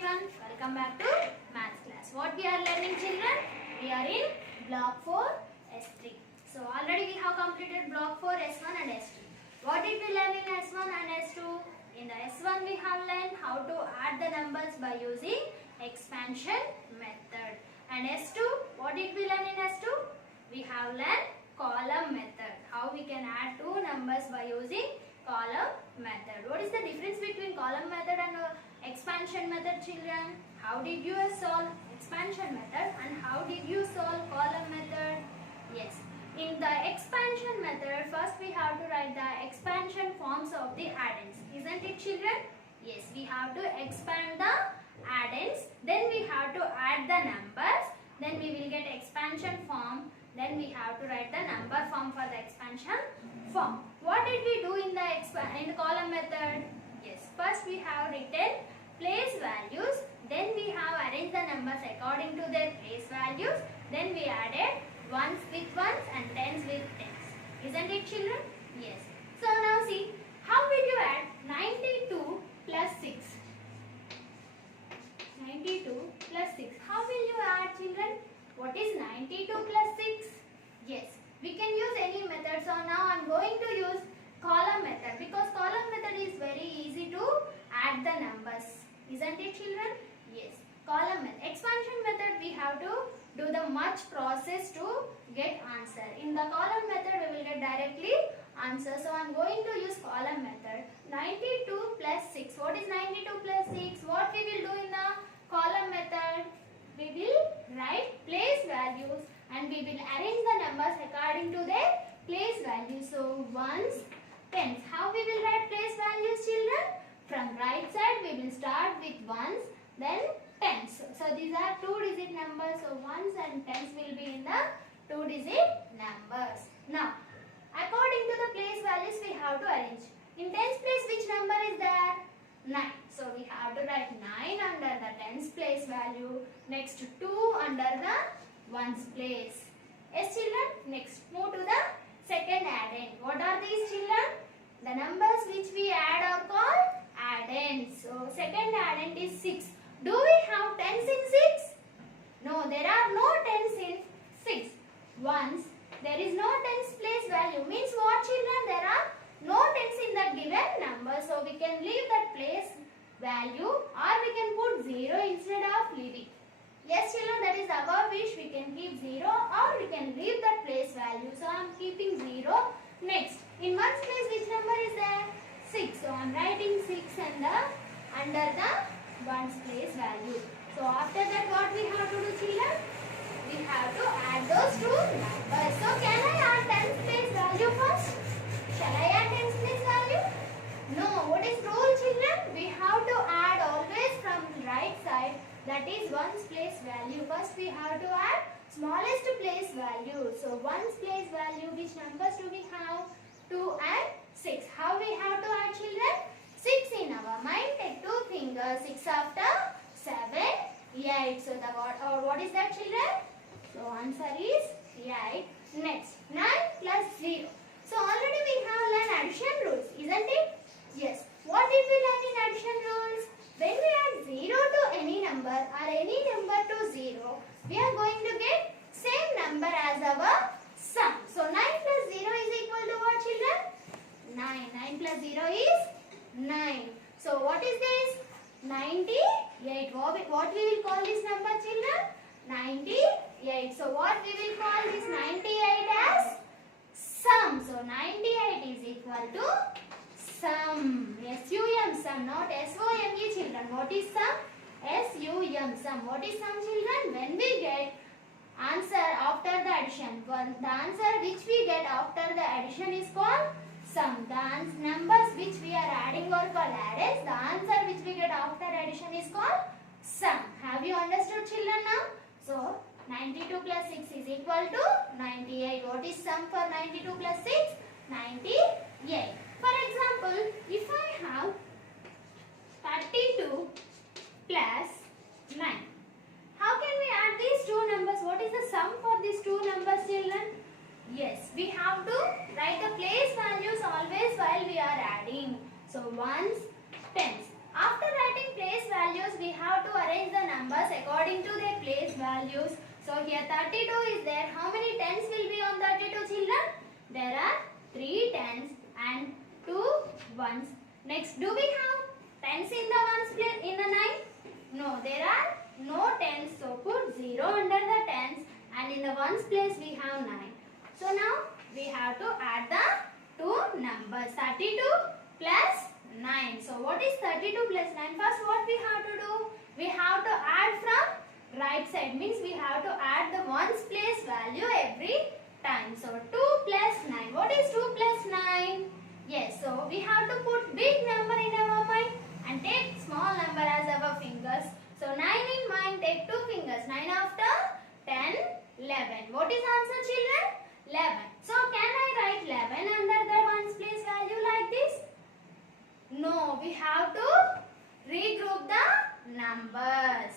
everyone, welcome back to maths class. What we are learning, children? We are in block 4 S3. So already we have completed block 4 S1 and S2. What did we learn in S1 and S2? In the S1 we have learned how to add the numbers by using expansion method. And S2, what did we learn in S2? We have learned column method. How we can add two numbers by using column method. What is the difference between column method and expansion method, children? How did you solve expansion method and how did you solve column method? Yes. In the expansion method, first we have to write the expansion forms of the addends. Isn't it, children? Yes, we have to expand the addends. Then we have to add the numbers. Then we will get expansion form. Then we have to write the number form for the expansion form. What did we do in the column method? Yes, first we have written place values. Then we have arranged the numbers according to their place values. Then we added ones with ones and tens with tens. Isn't it, children? Yes. So now see, how will you add 92 plus 6? 92 plus 6. How will you add, children? What is 92 plus 6? Yes, we can use any method. So now I am going to use column method because column method is very easy to add the numbers. Isn't it, children? Yes. Column method. Expansion method we have to do the much process to get answer. In the column method we will get directly answer. So I am going to use column method. 92 plus 6. What is 92 plus 6? What we will do in the column method? We will write place values and we will arrange the numbers according to their place values. So ones, tens. How we will write place values, children? From right side we will start with ones, then tens. So these are 2-digit numbers. So ones and tens will be in the 2-digit numbers. Now, according to the place values we have to arrange. In tens place which number is there? 9. So we have to write 9 under the tens place value. Next 2 under the ones place. Yes, children. Next move to the second addend. What are these, children? The numbers which we add are called addends. So second addend is 6. Do we have tens in 6? No, there are no tens in 6. Once there is no tens place value means what, children? There are no tens in the given number. So we can leave that place value or we can put 0 instead of leaving. Yes, children, that is our wish. We can keep 0 or we can leave that place value. So I am keeping 0. Next, in ones place which number is there? 6. So I am writing 6 under the ones place value. So after that what we have to do, children? We have to add those two numbers. So can I add tens place value first? Shall I add tens place value? No. What is rule, children? We have to add always from right side. That is ones place value. First we have to add smallest place value. So ones place value, which numbers do we have? 2 and 6. How we have to add, children? 6 in our mind. Take 2 fingers. 6 after 7, 8. So what is that, children? So answer is 8. Next, 9 plus 0. So already we have learned addition rules, isn't it? Yes. What did we learn in addition rules? When we add 0 to any number or any number to 0, we are going to get same number as our sum. So 9 plus 0 is equal to what, children? 9. 9 plus 0 is 9. So what is this? 98. What we will call this number, children? 98. So what we will call this 98 as sum. So 98 is equal to sum. S-U-M, sum, not S-O-M-E, children. What is sum? S-U-M, sum. What is sum, children? When we get answer after the addition. The answer which we get after the addition is called sum. The numbers which we are adding are called addends. The answer which we get after addition is called sum. Have you understood, children, now? So 92 plus 6 is equal to 98. What is sum for 92 plus 6? 98. For example, if I have 32 plus 9. How can we add these two numbers? What is the sum for these two numbers, children? Yes, we have to write the place values always while we are adding. So ones, tens. After writing place values, we have to arrange the numbers according to their place values. So here 32 is there. How many tens will be on 32 children? There are 3 tens and 2 ones. Next, do we have tens in the ones place in the 9? No, there are no tens. So put 0 under the tens, and in the ones place we have 9. So now we have to add the two numbers, 32 plus 9. So what is 32 plus 9? First what we have to do? We have to add from right side. Means we have to add the ones place value every time. So 2 plus 9. What is 2 plus 9? Yes, so we have to put big number in our mind and take small number as our fingers. So 9 in mind, take 2 fingers. 9 after 10, 11. What is answer children? 11. So can I write 11 under the ones place value like this? No, we have to regroup the numbers.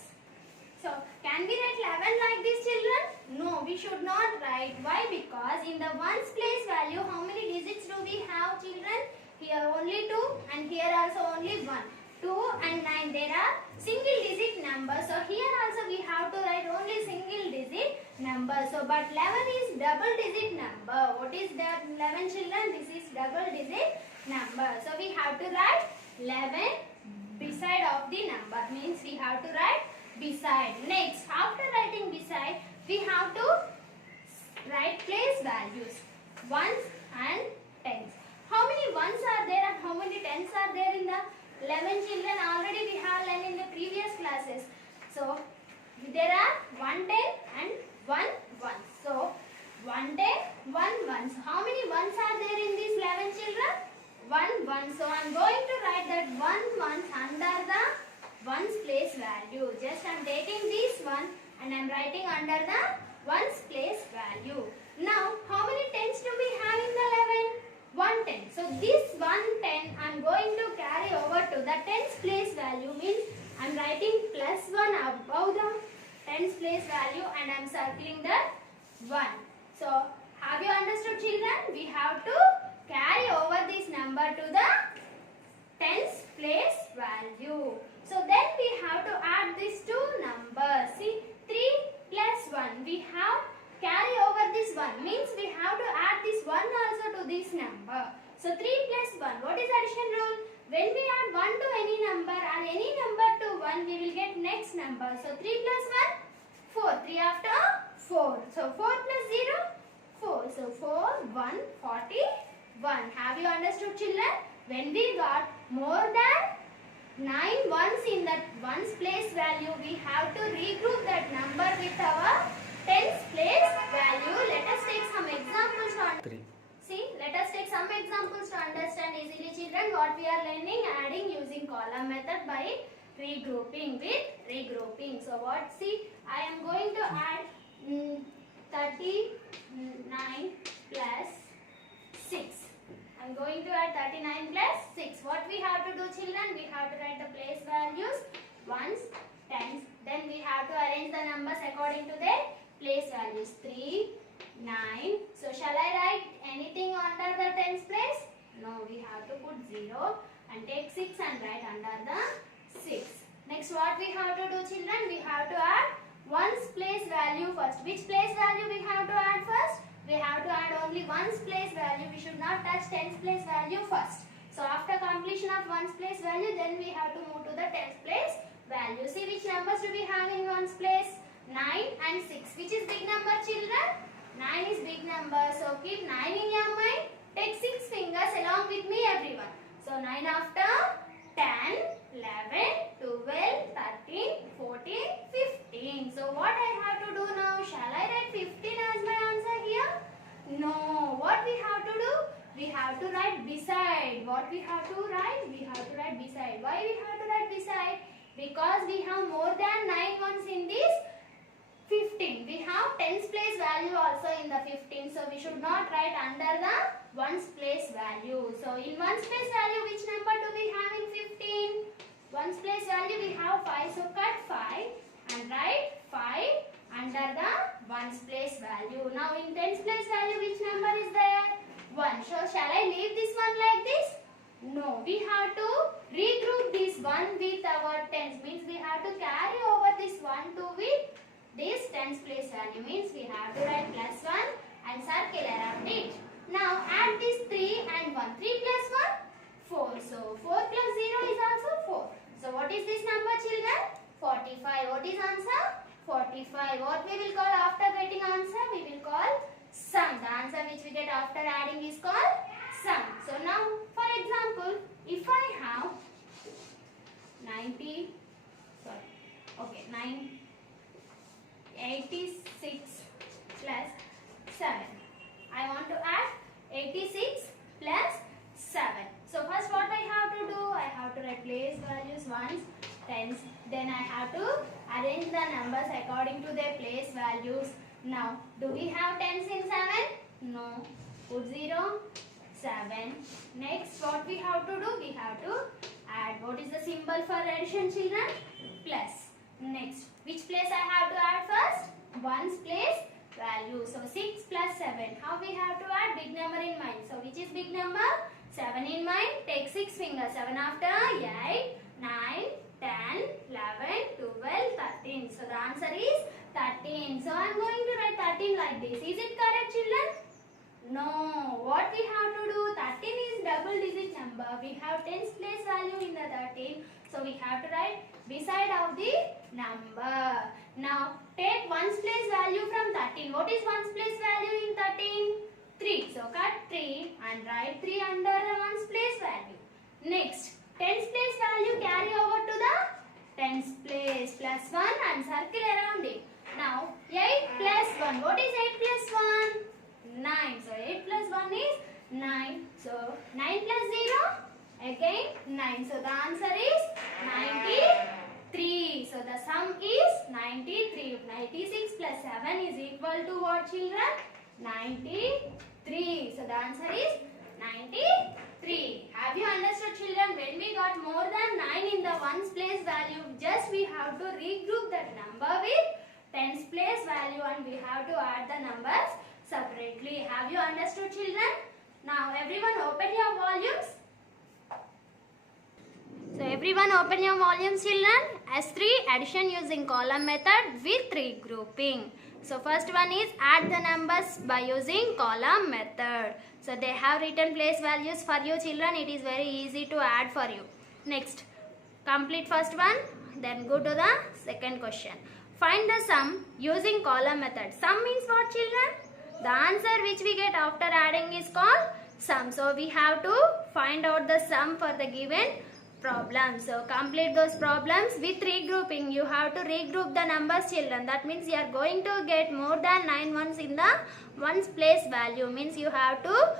So can we write 11 like this children? No, we should not write. Why? Because in the ones place value, how many digits do we have children? Here only 2 and here also only 1. 2 and 9, there are single digit numbers. So here also we have to write only single digit number. So but 11 is double digit number. What is that 11 children? This is double digit number. So we have to write 11 beside of the number. Means we have to write beside. Next, after writing beside, we have to write place values. Ones and tens. How many ones are there and how many tens are there in the 11 children? Already we have learned in the previous classes. So there are 1 10 and 1 1. So 1 10, 1 1. So how many ones are there in these 11 children? 1 1. So I am going to write that 1 1 under the ones place value. Just I am taking this one and I am writing under the ones place value. Now how many tens do we have in the 11? 1 10. So this 1 10 I am going to carry over to the tens place value. Means I am writing plus 1 above the tens place value and I am circling the 1. So have you understood children? We have to carry over this number to the tens place value. So then we have to add these two numbers. See, 3 plus 1. We have carry over this 1. Means we have to add this 1 also to this number. So 3 plus 1. What is addition rule? When we add 1 to any number or any number to 1, we will get next number. So 3 plus 1, 4. 3 after 4. So 4 plus 0, 4. So 4, 1, 41. Have you understood children? When we got more than 9 ones in that ones place value, we have to regroup that number with our tens place value. Let us take some examples to understand. See, let us take some examples to understand easily children what we are learning. Adding using column method by regrouping with regrouping. So what? See, I am going to add 39 plus 6. I am going to add 39 plus 6. What we have to do children? We have to write the place values, ones, tens. Then we have to arrange the numbers according to their place values. 3, 9. So shall I write anything under the tens place? No, we have to put 0 and take 6 and write under the 6. Next what we have to do children? We have to add ones place value first. Which place value we have to add first? We have to add only ones place value. We should not touch tens place value first. So after completion of ones place value, then we have to move to the tens place value. See which numbers do we have in ones place? 9 and 6. Which is big number children? 9 is big number. So keep 9 in your mind. Take 6 fingers along with me everyone. So 9 after 10, 11, 12, 13, 14, 15. So what I have to do now? Shall I write 15 as my answer here? No. What we have to do? We have to write beside. What we have to write? We have to write beside. Why we have to write beside? Because we have more than 9 ones in this 15. We have tens place value also in the 15. So we should not write under the ones place value. So in ones place value, which number do we have in 15? Ones place value we have 5. So cut 5 and write 5 under the ones place value. Now in tens place value, which number is there? 1. So shall I leave this one like this? No. We have to regroup this 1 with our tens. Means we have tens place value means we have to write plus 1 and circle around it. Now add this 3 and 1. 3 plus 1? 4. So 4 plus 0 is also 4. So what is this number, children? 45. What is answer? 45. What we will call after getting answer? We will call sum. The answer which we get after adding is called sum. So now for example, if I have 86 plus 7. I want to add 86 plus 7. So first what I have to do? I have to write place values ones, tens. Then I have to arrange the numbers according to their place values. Now, do we have tens in 7? No. Put 0, 7. Next, what we have to do? We have to add. What is the symbol for addition, children? Plus. Next, which place I have to add first? Ones place value. So 6 plus 7. How we have to add? Big number in mind. So which is big number? 7 in mind. Take 6 fingers. 7 after 8, 9, 10, 11, 12, 13. So the answer is 13. So I am going to write 13 like this. Is it correct, children? No. What we have to do? 13 is double digit number. We have tens place value in the 13. So we have to write beside of the number. Now take ones place value from 13. What is ones place value in 13? 3. So cut 3 and write 3 under the ones place value. Next, tens place value carry over to the tens place plus 1 and circle around it. Now 8 plus 1. What is 8 plus 1? 9. So 8 plus 1 is 9. So 9 plus 0? Again 9. So the answer is 93. So the sum is 93. 96 plus 7 is equal to what, children? 93. So the answer is 93. Have you understood, children? When we got more than 9 in the ones place value, just we have to regroup that number with tens place value and we have to add the numbers separately. Have you understood, children? Now everyone open your volumes. So everyone open your volumes, children. S3 addition using column method with regrouping. So first one is add the numbers by using column method. So they have written place values for you, children. It is very easy to add for you. Next, complete first one. Then go to the second question. Find the sum using column method. Sum means what, children? The answer which we get after adding is called sum. So we have to find out the sum for the given problem. So complete those problems with regrouping. You have to regroup the numbers, children. That means you are going to get more than 9 ones in the ones place value. Means you have to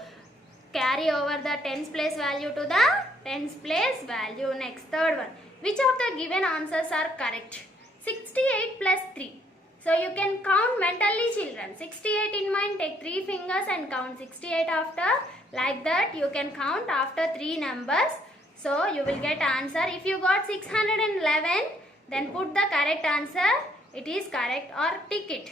carry over the tens place value to the tens place value. Next, third one. Which of the given answers are correct? 68 plus 3. So you can count mentally, children. 68 in mind, take 3 fingers and count 68 after. Like that you can count after 3 numbers. So you will get answer. If you got 611, then put the correct answer. It is correct or tick it.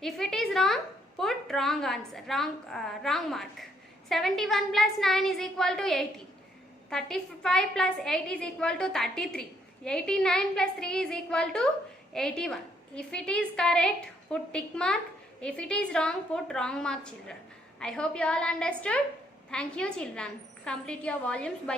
If it is wrong, put wrong answer, wrong mark. 71 plus 9 is equal to 80. 35 plus 8 is equal to 33. 89 plus 3 is equal to 81. If it is correct, put tick mark. If it is wrong, put wrong mark, children. I hope you all understood. Thank you, children. Complete your volumes by